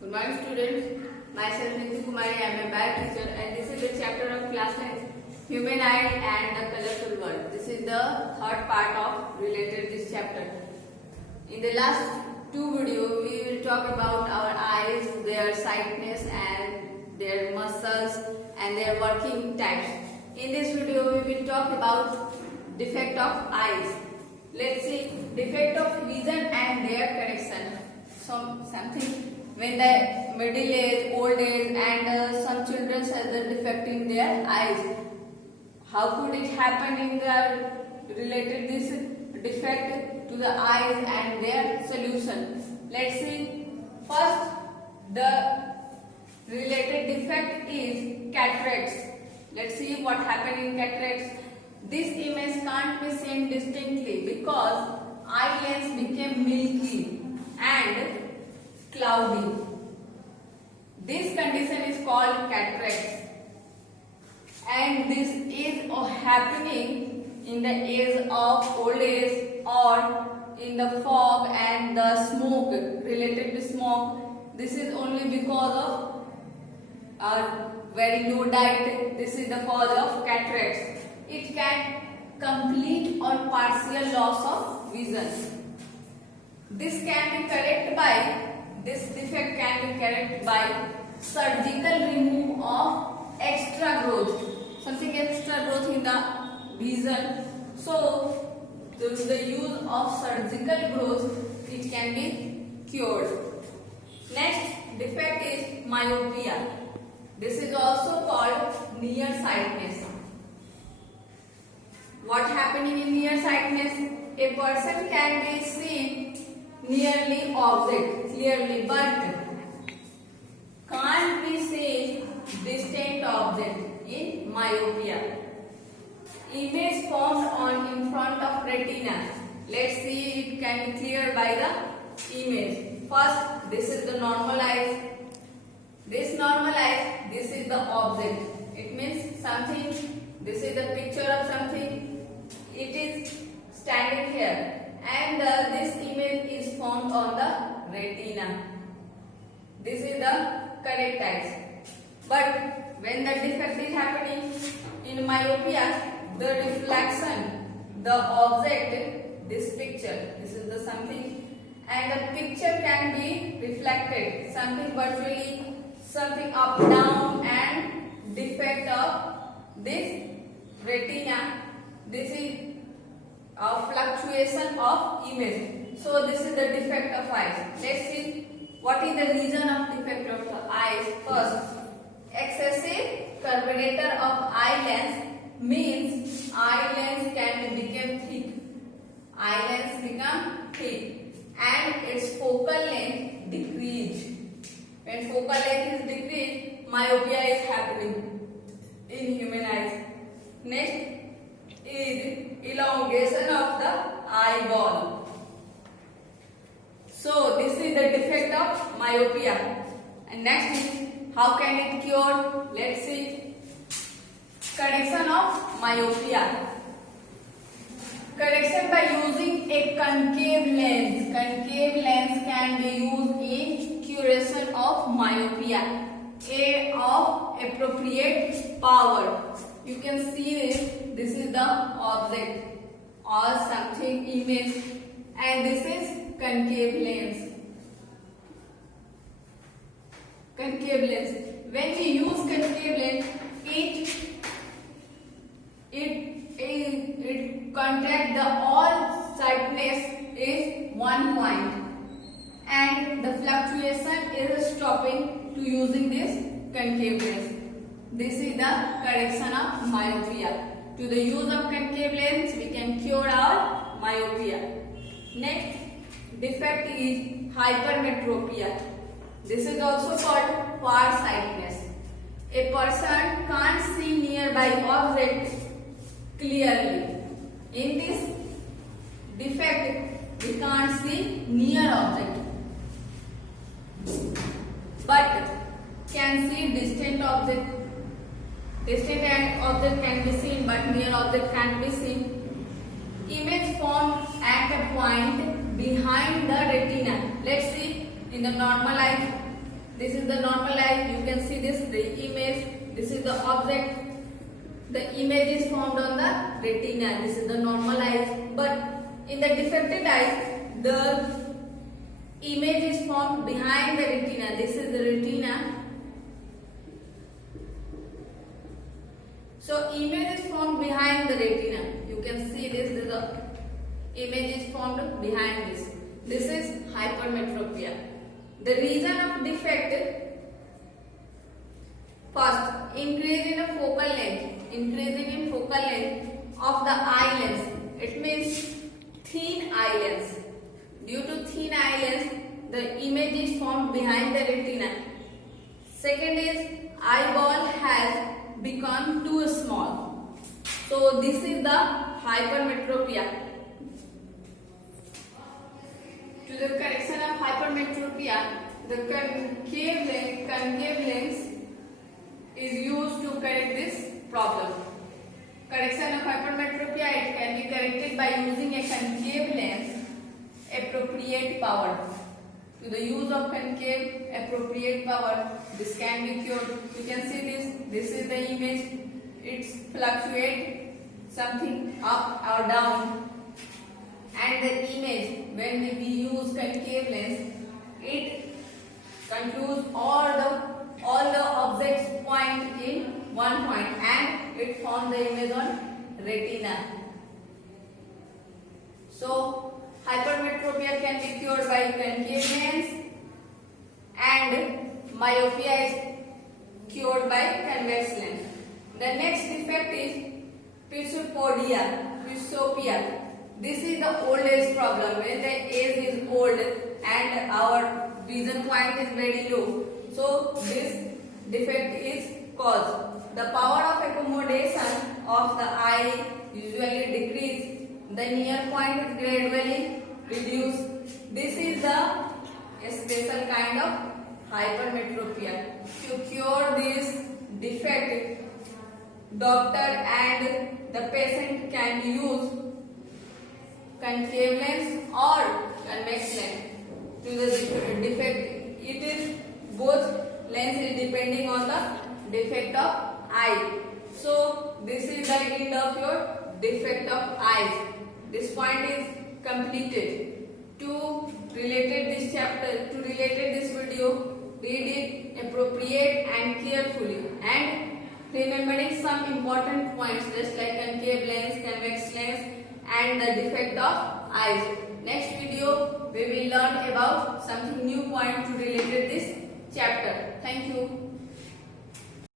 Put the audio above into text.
Good morning, students. Myself Nithu Kumari. I am a bio teacher, and this is the chapter of class 9, Human Eye and the Colorful World. This is the third part of related this chapter. In the last two videos, we will talk about our eyes, their sightness, and their muscles, and their working types. In this video, we will talk about defect of eyes. Let's see defect of vision and their correction. Something when the middle age, old age, and some children has the defect in their eyes. How could it happen in the related this defect to the eyes and their solution? Let's see. First, the related defect is cataracts. Let's see what happened in cataracts. This image can't be seen distinctly because eye lens became milky and cloudy. This condition is called cataracts, and this is happening in the age of old age or in the fog and the smoke related to smoke. This is only because of our very low diet. This is the cause of cataracts. It can complete or partial loss of vision. This defect can be corrected by surgical remove of extra growth. Something extra growth in the vision. So, through the use of surgical growth, it can be cured. Next defect is myopia. This is also called nearsightedness. What happening in nearsightedness? A person can be seen nearly object clearly, but can't be seen distant object in myopia. Image formed in front of retina. Let's see it can be cleared by the image. First, this is the normal eyes. This normal eyes, this is the object. It means something. This is the picture of something. It is standing here. And this image is formed on the retina. This is the correct eyes. But when the defect is happening in myopia, the reflection, the object, this picture, this is the something, and the picture can be reflected, something virtually, something up, down, and defect of this retina. This is a fluctuation of image. So this is the defect of eyes. Let's see what is the reason of defect of the eyes. First, excessive curvature of eye lens means eye lens can become thick. Eye lens become thick and its focal length decrease. When focal length is decreased, myopia is happening in human eyes. Next is elongation of the eyeball. So this is the defect of myopia. And next is how can it cure? Let's see. Correction of myopia. Correction by using a concave lens. Concave lens can be used in curation of myopia. A of appropriate power. You can see this. This is the object or something image, and this is concave lens. Concave lens. When we use concave lens, it contract the all sightness is 1 point, and the fluctuation is stopping to using this concave lens. This is the correction of myopia. To the use of concave lens, we can cure our myopia. Next defect is hypermetropia. This is also called farsightedness. A person can't see nearby objects clearly. In this defect, we can't see near object, but can see distant object. Distant object can be seen, but near object can't be seen. Image formed at a point behind the retina. Let's see in the normal eye. This is the normal eye. You can see this, the image. This is the object. The image is formed on the retina. This is the normal eyes. But in the defected eyes, the image is formed behind the retina. This is the retina. So image is formed behind the retina. You can see this. The image is formed behind this. This is hypermetropia. The reason of defect: first, increase in focal length. Increasing in focal length of the eye lens. It means thin eye lens. Due to thin eye lens, the image is formed behind the retina. Second is eyeball has become too small. So this is the hypermetropia. To the correction of hypermetropia, the concave lens is used to correct this problem. Correction of hypermetropia, it can be corrected by using a concave lens, appropriate power. To the use of concave appropriate power, this can be cured. You can see this. This is the image. It fluctuates something up or down. And the image, when we use concave lens, it concludes all the objects point in one point, and it forms the image on retina. So hypermetropia can be cured by concave lens, and myopia is cured by convex lens. The next defect is presbyopia. This is the old age problem. When the age is old and our vision point is very low, so this defect is caused. The power of accommodation of the eye usually decrease. The near point is gradually reduced. This is the special kind of hypermetropia. To cure this defect, doctor and the patient can use concave lens or convex lens. To the defect, it is both lenses depending on the defect of eye. So this is the end of your defect of eyes. This point is completed. To related this chapter, to related this video, read it appropriate and carefully, and remembering some important points just like concave lens, convex lens, and the defect of eyes. Next video we will learn about something new point to related this chapter. Thank you.